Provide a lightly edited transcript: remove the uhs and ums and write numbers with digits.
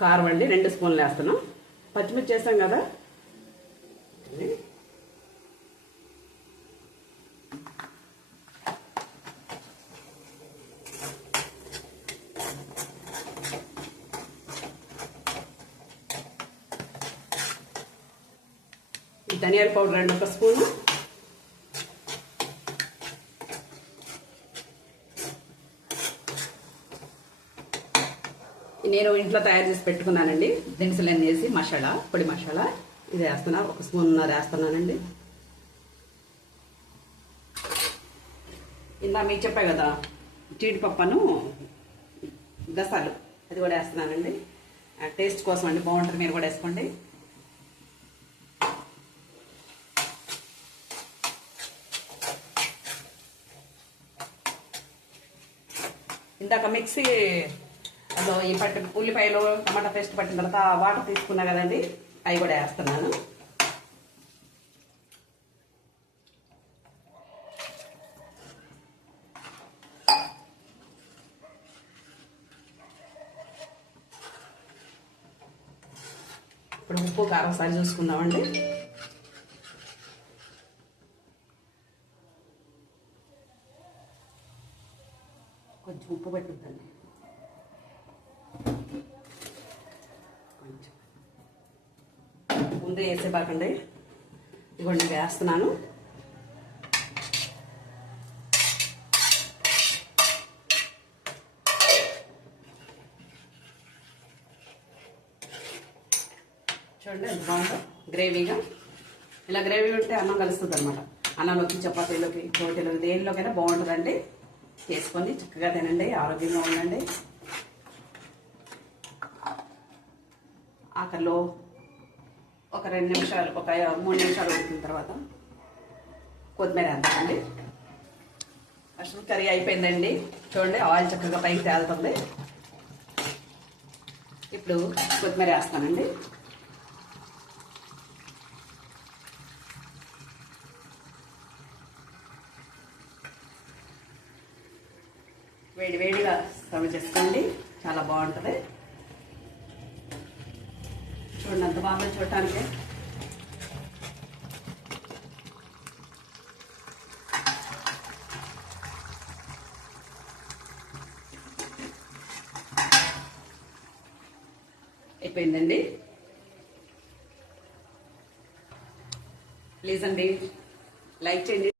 కారం అండి 2 స్పూన్లు వేస్తున్నాం. పచ్చిమిర్చి వేసాం కదా, ధనియాల పౌడర్ అండి 1 స్పూను, నేను ఇంట్లో తయారు చేసి పెట్టుకున్నానండి. దినుసులన్నీ వేసి మసాలా, పొడి మసాలా ఇది వేస్తున్నా. 1 స్పూన్నర వేస్తున్నానండి. ఇందా మీకు చెప్పా కదా జీడిపప్పును గసాలు, అది కూడా వేస్తున్నానండి. టేస్ట్ కోసం అండి, బాగుంటుంది. మీరు కూడా వేసుకోండి. ఇందాక మిక్సీ అదో ఈ ఉల్లిపాయలు టమాటా పేస్ట్ పట్టిన తర్వాత వాటర్ తీసుకున్నా కదండి, అవి కూడా వేస్తున్నాను. ఇప్పుడు ఉప్పు కారం ఒకసారి చూసుకుందామండి. కొంచెం ఉప్పు పెట్టుద్దండి, ముందే వేసేపాకండి. ఇదిగోండి వేస్తున్నాను. చూడండి ఎంత బాగుందో గ్రేవీగా. ఇలా గ్రేవీ ఉంటే అన్నం కలుస్తుంది అనమాట. అన్నంలోకి, చపాతీలోకి, రోటీలోకి, దేనిలోకైనా బాగుంటుందండి. చేసుకొని చక్కగా తినండి, ఆరోగ్యంగా ఉండండి. ఆకల్లో ఒక 2 నిమిషాలు, ఒక 3 నిమిషాలు ఉడికిన తర్వాత కొత్తిమీర వేద్దామండి. మష్రూమ్ కర్రీ అయిపోయిందండి. చూడండి ఆయిల్ చక్కగా పైకి తేలుతుంది. ఇప్పుడు కొత్తిమీర వేస్తానండి. వేడి వేడిగా సర్వ్ చేసుకోండి, చాలా బాగుంటుంది. చూడండి అంత బాగుంది చూడటానికి. అయిపోయిందండి. ప్లీజ్ అండి లైక్ చేయండి.